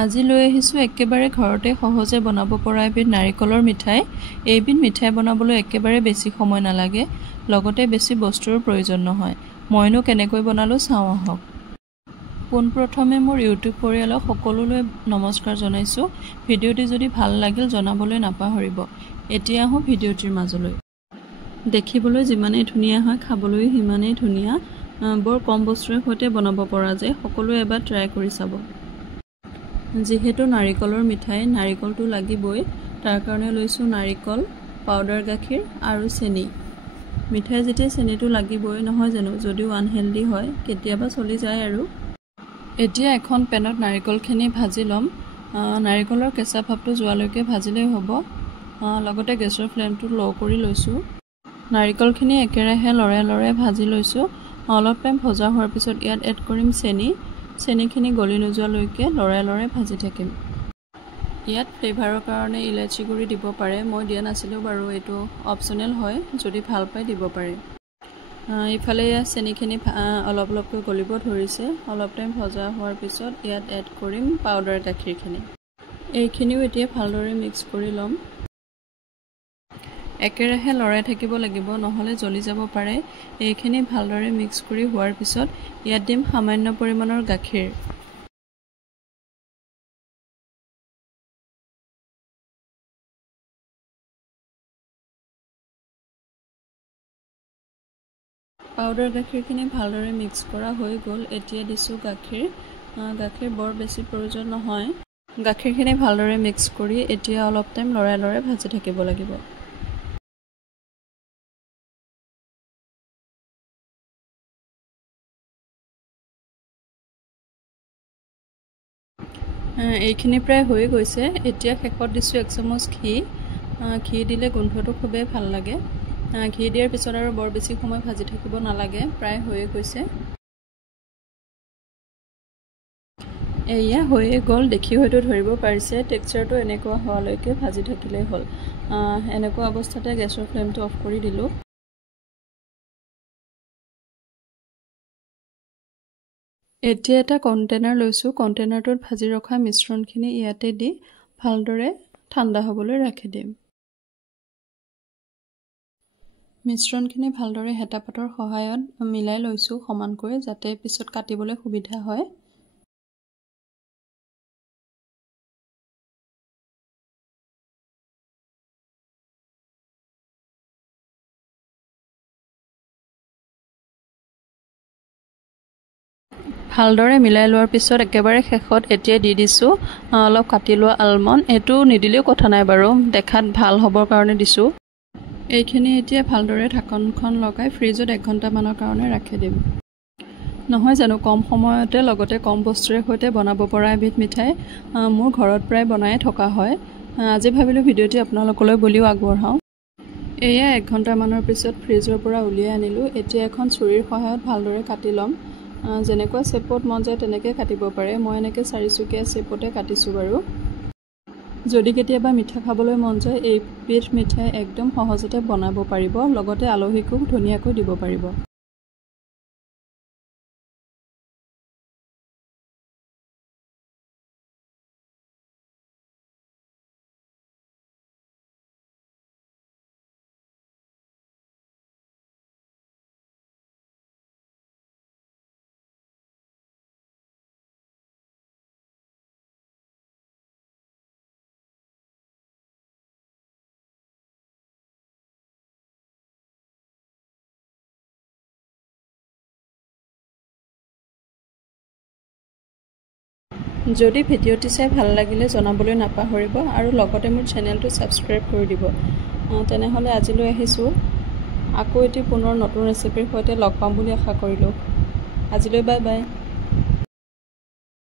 আজি লৈ আহিছোঁ একেবাৰে ঘৰতে সহজে বনাব পৰা এবিধ নাৰিকলৰ মিঠাই। এইবিধ মিঠাই বনাবলৈ একেবাৰে বেছি সময় নালাগে, লগতে বেছি বস্তুৰ প্ৰয়োজন নহয়। মইনো কেনেকৈ বনালোঁ চাওঁ আহক। পোনপ্ৰথমে মোৰ ইউটিউব পৰিয়ালক সকলোলৈ নমস্কাৰ জনাইছোঁ। ভিডিঅ'টি যদি ভাল লাগিল জনাবলৈ নাপাহৰিব। এতিয়া আহোঁ ভিডিঅ'টিৰ মাজলৈ। দেখিবলৈ যিমানেই ধুনীয়া হয়, খাবলৈও সিমানেই ধুনীয়া। বৰ কম বস্তুৰে সৈতে বনাব পৰা যায়। সকলোৱে এবাৰ ট্ৰাই কৰি চাব। যিহেতু নাৰিকলৰ মিঠাই, নাৰিকলটো লাগিবই। তাৰ কাৰণে লৈছোঁ নাৰিকল, পাউডাৰ গাখীৰ আৰু চেনি। মিঠাই যেতিয়া চেনিটো লাগিবই নহয় জানো, যদিও আনহেল্ডি হয়, কেতিয়াবা চলি যায় আৰু। এতিয়া এখন পেনত নাৰিকলখিনি ভাজি ল'ম। নাৰিকলৰ কেঁচা ভাপটো যোৱালৈকে ভাজিলেই হ'ব। লগতে গেছৰ ফ্লেমটো ল' কৰি লৈছোঁ। নাৰিকলখিনি একেৰাহে লৰাই লৰাই ভাজি লৈছোঁ। অলপ টাইম ভজা হোৱাৰ পিছত ইয়াত এড কৰিম চেনি। চেনিখিনি গলি নোযোৱালৈকে লৰাই লৰাই ভাজি থাকিম। ইয়াত ফ্লেভাৰৰ কাৰণে ইলাচি গুড়ি দিব পাৰে। মই দিয়া নাছিলোঁ বাৰু, এইটো অপশ্যনেল হয়, যদি ভাল পায় দিব পাৰে। ইফালে ইয়াত চেনিখিনি অলপ অলপকৈ গলিব ধৰিছে। অলপ টাইম ভজা হোৱাৰ পিছত ইয়াত এড কৰিম পাউডাৰ গাখীৰখিনি। এইখিনিও এতিয়া ভালদৰে মিক্স কৰি ল'ম। একেৰাহে লৰাই থাকিব লাগিব, নহ'লে জ্বলি যাব পাৰে। এইখিনি ভালদৰে মিক্স কৰি হোৱাৰ পিছত ইয়াত দিম সামান্য পৰিমাণৰ গাখীৰ। পাউডাৰ গাখীৰখিনি ভালদৰে মিক্স কৰা হৈ গ'ল। এতিয়া দিছোঁ গাখীৰ। গাখীৰ বৰ বেছি প্ৰয়োজন নহয়। গাখীৰখিনি ভালদৰে মিক্স কৰি এতিয়া অলপ টাইম লৰাই লৰাই ভাজি থাকিব লাগিব। এইখিনি প্ৰায় হৈ গৈছে। এতিয়া শেষত দিছোঁ 1 চামুচ ঘি। ঘি দিলে গোন্ধটো খুবেই ভাল লাগে। ঘি দিয়াৰ পিছত আৰু বৰ বেছি সময় ভাজি থাকিব নালাগে, প্ৰায় হৈয়ে গৈছে। এয়া হৈয়ে গ'ল। দেখি হয়তো ধৰিব পাৰিছে, টেক্সচাৰটো এনেকুৱা হোৱালৈকে ভাজি থাকিলেই হ'ল। এনেকুৱা অৱস্থাতে গেছৰ ফ্লেমটো অফ কৰি দিলোঁ। এতিয়া এটা কণ্টেইনাৰ লৈছোঁ। কণ্টেইনাৰটোত ভাজি ৰখা মিশ্ৰণখিনি ইয়াতে দি ভালদৰে ঠাণ্ডা হ'বলৈ ৰাখি দিম। মিশ্ৰণখিনি ভালদৰে হেতাপাতৰ সহায়ত মিলাই লৈছোঁ সমানকৈ, যাতে পিছত কাটিবলৈ সুবিধা হয়। ভালদৰে মিলাই লোৱাৰ পিছত একেবাৰে শেষত এতিয়া দি দিছোঁ অলপ কাটি লোৱা আলমণ্ড। এইটো নিদিলেও কথা নাই বাৰু, দেখাত ভাল হ'বৰ কাৰণে দিছোঁ। এইখিনি এতিয়া ভালদৰে ঢাকনখন লগাই ফ্ৰিজত 1 ঘণ্টামানৰ কাৰণে ৰাখি দিম। নহয় জানো, কম সময়তে লগতে কম বস্তুৰে সৈতে বনাব পৰা এবিধ মিঠাই। মোৰ ঘৰত প্ৰায় বনায়ে থকা হয়। আজি ভাবিলোঁ ভিডিঅ'টি আপোনালোকলৈ বুলিও আগবঢ়াওঁ। এয়া 1 ঘণ্টামানৰ পিছত ফ্ৰিজৰ পৰা উলিয়াই আনিলোঁ। এতিয়া এখন ছুৰীৰ সহায়ত ভালদৰে কাটি ল'ম। যেনেকুৱা শ্বেপত মন যায় তেনেকৈ কাটিব পাৰে। মই এনেকৈ 4-চুকীয়া শ্বেপতে কাটিছোঁ বাৰু। যদি কেতিয়াবা মিঠা খাবলৈ মন যায়, এইবিধ মিঠাই একদম সহজতে বনাব পাৰিব, লগতে আলহীকো ধুনীয়াকৈ দিব পাৰিব। যদি ভিডিঅ'টি চাই ভাল লাগিলে জনাবলৈ নাপাহৰিব আৰু লগতে মোৰ চেনেলটো ছাবস্ক্ৰাইব কৰি দিব। তেনেহ'লে আজিলৈ আহিছোঁ। আকৌ এটি পুনৰ নতুন ৰেচিপিৰ সৈতে লগ পাম বুলি আশা কৰিলোঁ। আজিলৈ বাই বাই।